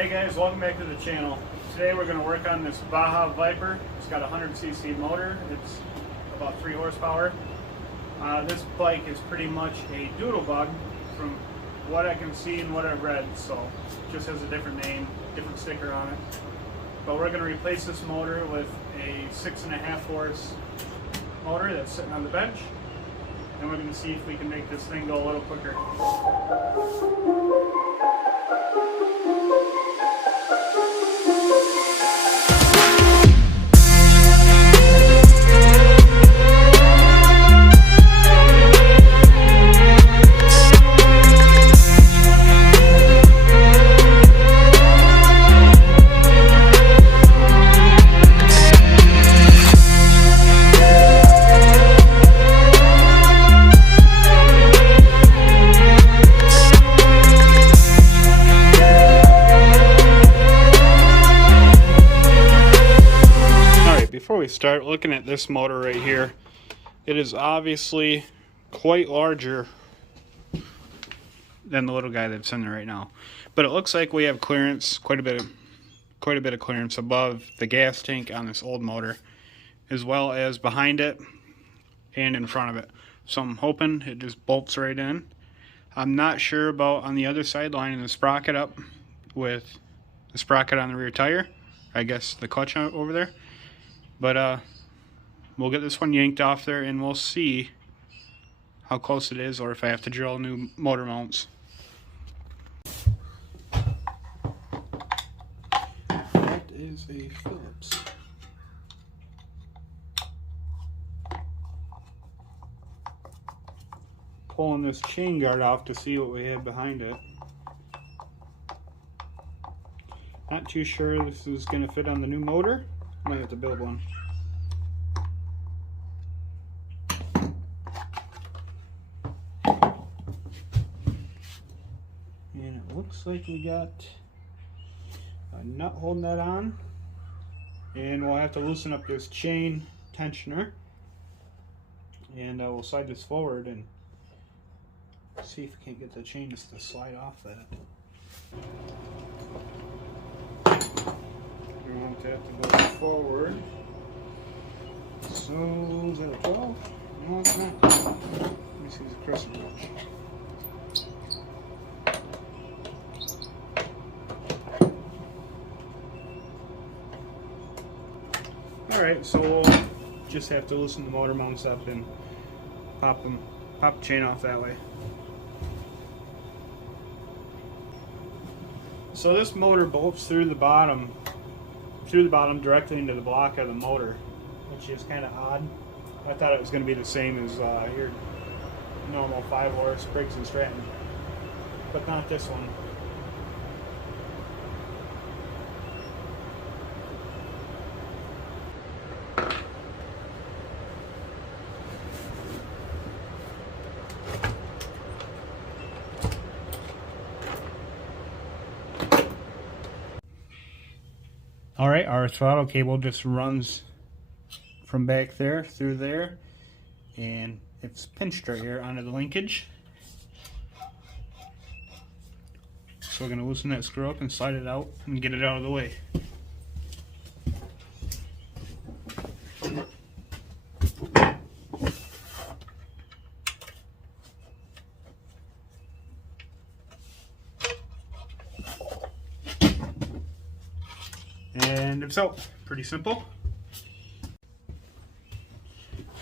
Hey guys, welcome back to the channel. Today we're going to work on this Baja Viper. It's got a 100cc motor. It's about 3 horsepower. This bike is pretty much a doodlebug from what I can see and what I've read, so it just has a different name, different sticker on it. But we're going to replace this motor with a 6.5 horse motor that's sitting on the bench, and we're going to see if we can make this thing go a little quicker. Before we start looking at this motor right here, it is obviously quite larger than the little guy that's in there right now. But it looks like we have clearance, quite a bit of clearance above the gas tank on this old motor, as well as behind it and in front of it. So I'm hoping it just bolts right in. I'm not sure about on the other side lining the sprocket up with the sprocket on the rear tire. I guess the clutch over there. But we'll get this one yanked off there and we'll see how close it is, or if I have to drill new motor mounts. That is a Phillips. Pulling this chain guard off to see what we have behind it. Not too sure this is going to fit on the new motor. Might have to build one. And it looks like we got a nut holding that on. And we'll have to loosen up this chain tensioner. And we'll slide this forward and see if we can't get the chain just to slide off that. We want that to go forward. So, is that a 12? No, it's not. Let me see the crescent wrench. Alright, so we'll just have to loosen the motor mounts up and pop the chain off that way. So this motor bolts through the bottom directly into the block of the motor, which is kind of odd. I thought it was going to be the same as your normal 5 horse Briggs & Stratton, but not this one. Alright, our throttle cable just runs from back there through there, and it's pinched right here onto the linkage. So we're going to loosen that screw up and slide it out and get it out of the way. And it's out. Pretty simple.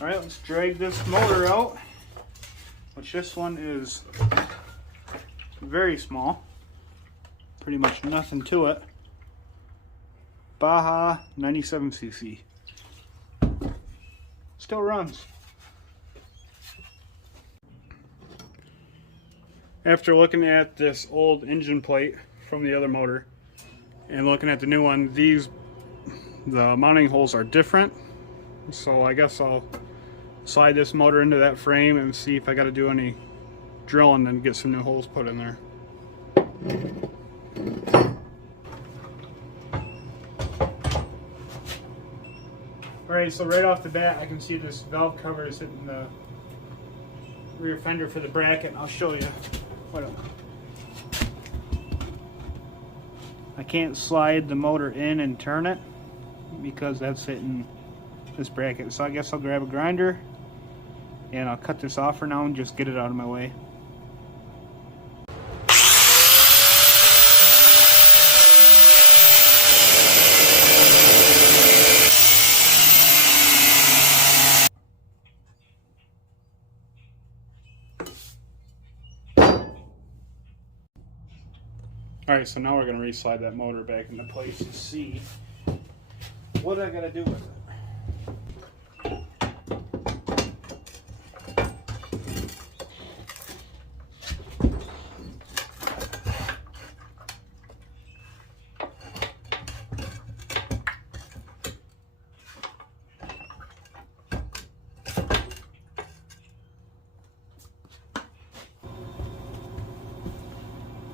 Alright, let's drag this motor out, which this one is very small. Pretty much nothing to it. Baja 97cc. Still runs. After looking at this old engine plate from the other motor and looking at the new one, the mounting holes are different, so I guess I'll slide this motor into that frame and see if I got to do any drilling and get some new holes put in there. Alright, so right off the bat I can see this valve cover is hitting the rear fender for the bracket, and I'll show you. I can't slide the motor in and turn it because that's hitting this bracket. So I guess I'll grab a grinder and I'll cut this off for now and just get it out of my way. Alright, so now we're going to re-slide that motor back into place to see what I got to do with it.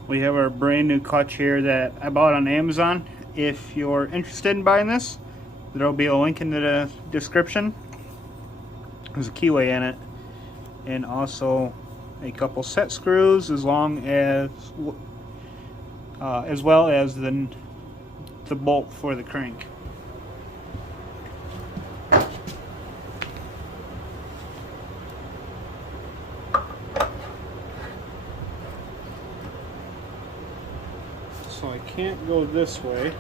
We have our brand new clutch here that I bought on Amazon. If you're interested in buying this, there will be a link in the description. There's a keyway in it, and also a couple set screws, as well as the bolt for the crank. So I can't go this way.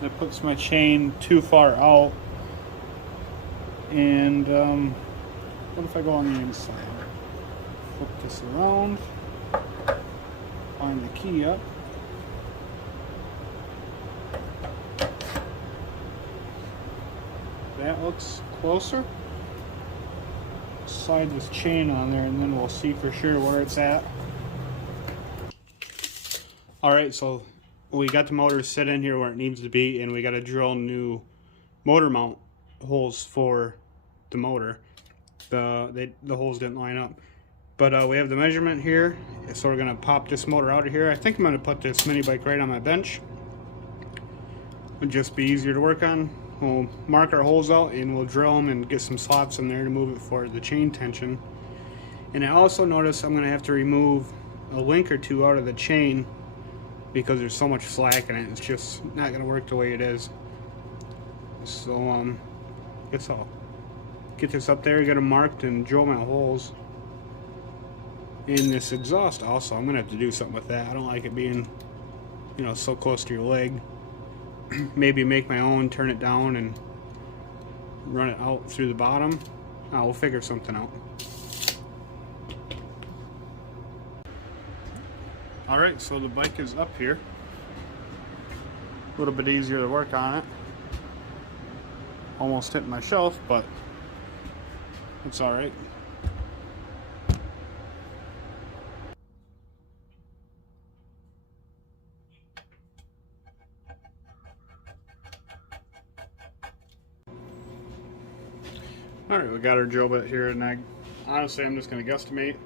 That puts my chain too far out. And what if I go on the inside? Flip this around. Find the key up. That looks closer. Slide this chain on there and then we'll see for sure where it's at. Alright, so we got the motor set in here where it needs to be, and we got to drill new motor mount holes for the motor. The holes didn't line up. But we have the measurement here, so we're going to pop this motor out of here. I think I'm going to put this mini bike right on my bench. It'll just be easier to work on. We'll mark our holes out and we'll drill them and get some slots in there to move it for the chain tension. And I also noticed I'm going to have to remove a link or two out of the chain because there's so much slack in it. It's just not going to work the way it is. So I guess I'll get this up there, get them marked, and drill my holes in this exhaust. Also, I'm going to have to do something with that. I don't like it being, you know, so close to your leg. Maybe make my own, turn it down, and run it out through the bottom. We'll figure something out. Alright, so the bike is up here. A little bit easier to work on it. Almost hit my shelf, but it's alright. Alright, we got our drill bit here, and honestly I'm just going to guesstimate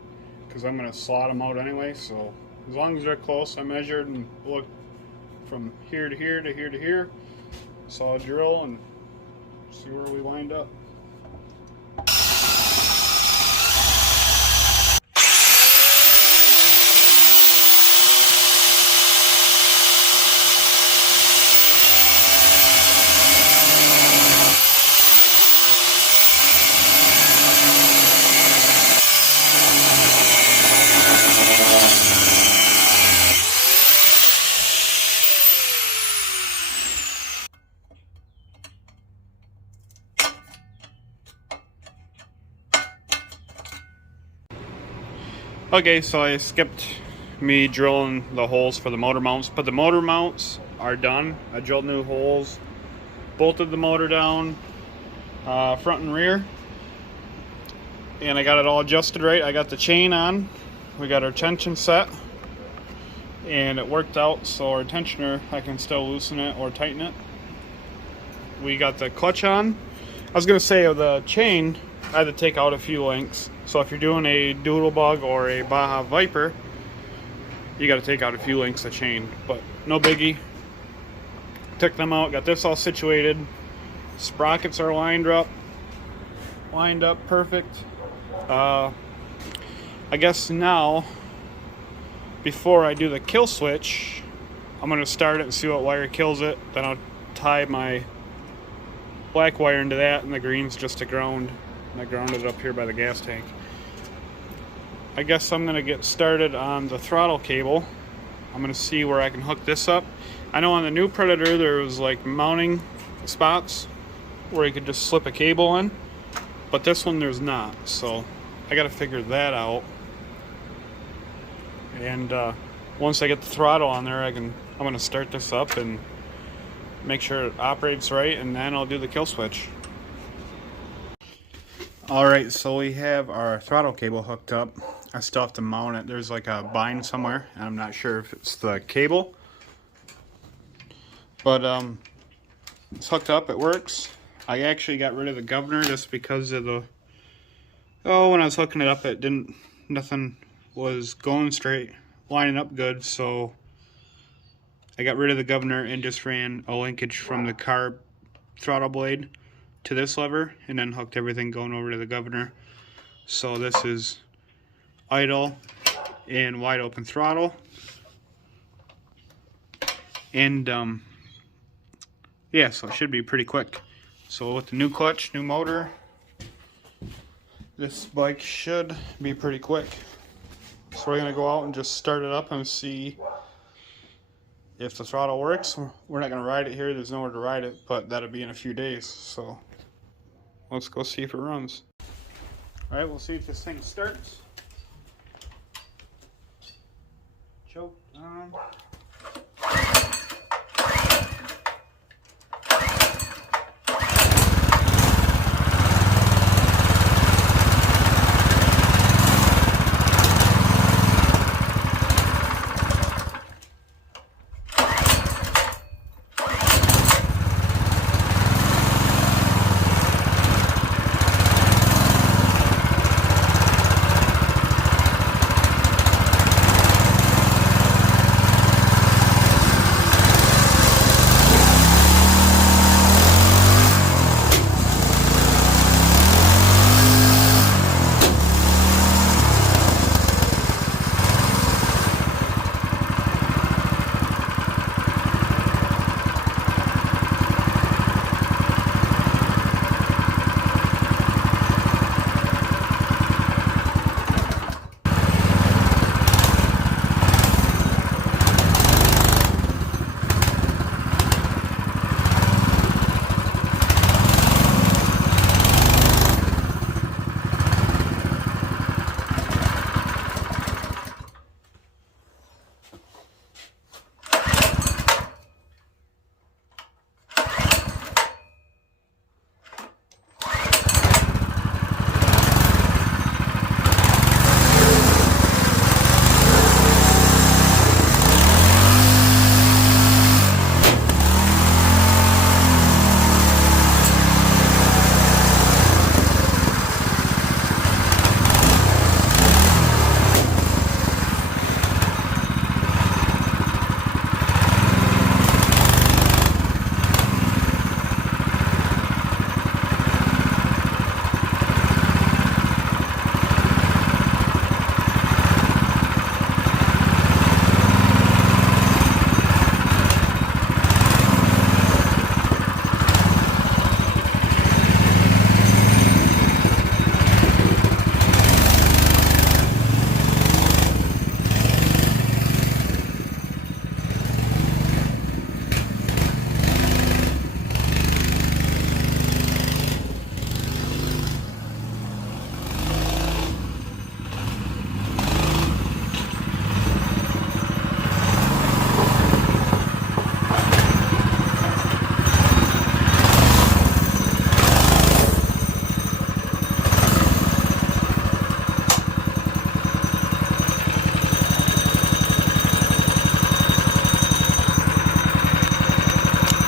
because I'm going to slot them out anyway, so as long as they're close, I measured and looked from here to here to here to here. So I'll drill and see where we wind up. Okay, so I skipped me drilling the holes for the motor mounts, but the motor mounts are done. I drilled new holes, bolted the motor down, front and rear, and I got it all adjusted right. I got the chain on, we got our tension set, and it worked out, so our tensioner, I can still loosen it or tighten it. We got the clutch on. I was going to say the chain, I had to take out a few links. So if you're doing a doodlebug or a Baja Viper, you got to take out a few links of chain, but no biggie. Took them out, got this all situated. Sprockets are lined up perfect. I guess now, before I do the kill switch, I'm going to start it and see what wire kills it. Then I'll tie my black wire into that, and the green's just a ground. And I grounded it up here by the gas tank. I guess I'm going to get started on the throttle cable. I'm going to see where I can hook this up. I know on the new Predator there was like mounting spots where you could just slip a cable in, but this one there's not, so I got to figure that out. And once I get the throttle on there, I'm going to start this up and make sure it operates right, and then I'll do the kill switch. Alright, so we have our throttle cable hooked up. I still have to mount it. There's like a bind somewhere, and I'm not sure if it's the cable. But it's hooked up, it works. I actually got rid of the governor just because of the... Oh, when I was hooking it up, nothing was going straight, lining up good, so I got rid of the governor and just ran a linkage from the carb throttle blade to this lever, and then hooked everything going over to the governor. So this is idle and wide open throttle, and yeah, so it should be pretty quick. So with the new clutch, new motor, this bike should be pretty quick. So we're gonna go out and just start it up and see if the throttle works. We're not gonna ride it here, there's nowhere to ride it, but that'll be in a few days. So let's go see if it runs. All right, we'll see if this thing starts. Choke on.